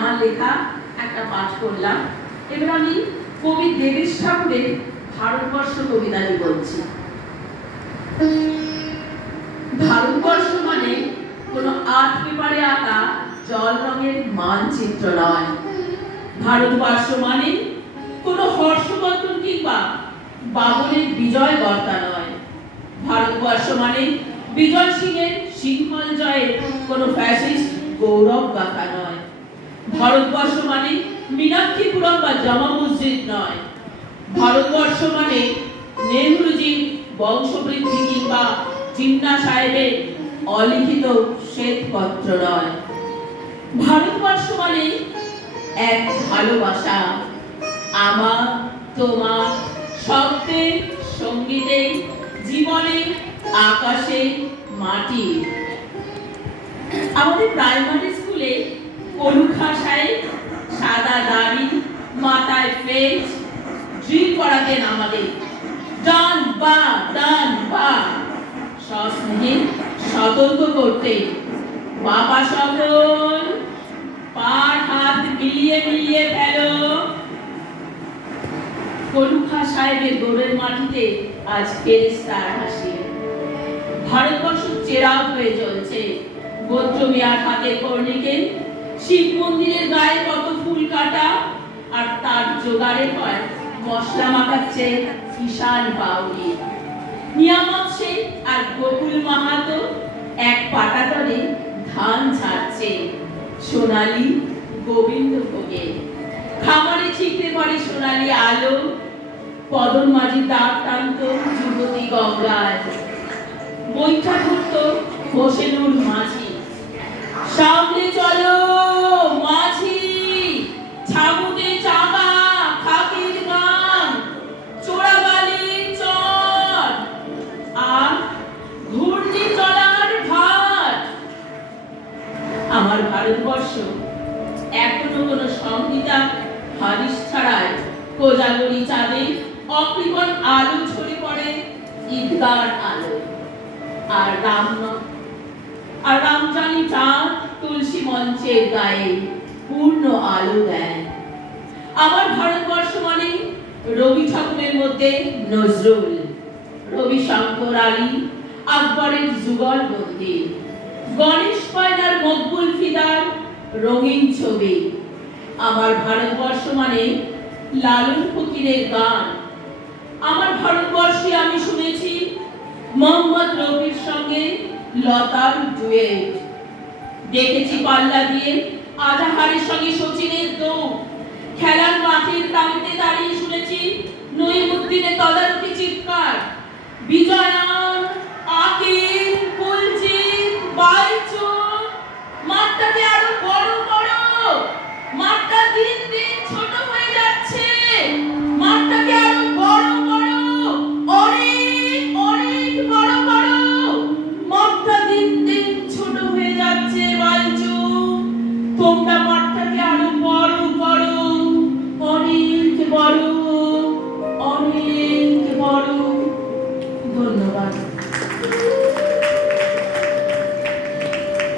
আমার লেখা একটা পাঠ করলাম। এবার আমি কবি দেবেশ ঠাকুরের ভারতবর্ষ কবিতাটি বলছি। ভারতবর্ষ মানে কোনো আর্ট পেপারে আঁকা জল রঙের মানচিত্র নয়। ভারতবর্ষ মানে কোনো হর্ষবর্ধন কিংবা বাবরের বিজয় বার্তা নয়। ভারতবর্ষ মানে বিজয় সিংহের সিংহল জয়ের কোনো ফ্যাসিস্ট গৌরব গাথা নয়। ভারতবর্ষ মানে মীনাক্ষীপুরম বা জামা মসজিদ নয়। ভারতবর্ষ মানে নেহরুজির বংশবৃদ্ধি কিংবা জিন্না সাহেবের অলিখিত শ্বেতপত্র নয়। ভারতবর্ষ মানে এক ভালোবাসা, আমার তোমার শব্দে, সঙ্গীতে, জীবনে, আকাশে, মাটি। আমাদের প্রাইমারি স্কুলে পরুখা সাহেব সাদা দাড়ি, মাথায় ফেজ, ড্রিল করাতেন আমাদের। ডান বা ডান বা সস্নেহে সতর্ক করতে, বাবা সকল পার হাত মিলিয়ে মিলিয়ে ফেলো। পরুখা সাহেবের গোড়ের মাটিতে আজ ফেরেশতার হাসি। ভারতবর্ষ চেরাগ হয়ে চলছে। গোত্র মিয়ার হাতের কর্ণিকে শিব মন্দিরের গায়ে কত ফুল কাটা, আর তার জোগাড়ে হয় মশলা মাখাচ্ছে ঈশান বাউরি। নিয়ামত শেখ আর গোকুল মাহাতো এক পাটাতনে ধান ঝাড়ছে সোনালী গোবিন্দ ভোগে। খামারে ছিকতে পড়ে সোনালী আলো, পদন মাঝি দাগ টানত যুবতী গঙ্গায়। বৈঠা ধরত হোসেনুর মাঝি, সামনে চলো মাঝি, ছাবুটে চাকা, খাকির গান, চোরাবালির চর, আর ঘূর্ণি চলার ঘাট। আমার ভারতবর্ষ এখনো কোনো সংহিতা হারিস ছাড়ায় কোজাগরি চাঁদে অকৃপণ আলো ছড়ে পড়ে ঈদগার আলো। আর রামজানি চাঁদ তুলসী মঞ্চের গায়ে পূর্ণ আলো দেয়। আমার ভারতবর্ষ মানে রবি ঠাকুরের মধ্যে নজরুল, রবি শঙ্কর আলী, আকবরের যুগল বন্দী, গণেশ পায়নার মকবুল ফিদার রঙিন ছবি। আমার ভারতবর্ষ মানে লালন ফকিরের গান। আমার ভারতবর্ষে আমি শুনেছি মোহাম্মদ রফির সঙ্গে লতার ডুয়েট, দেখেছি পাল্লা দিয়ে আজাহারের সঙ্গে শচীনের দৌড়, খেলার মাঠের প্রান্তে দাঁড়িয়ে শুনেছি নঈমুদ্দিনের তদারকি চিৎকার, বিজয়ান আকিব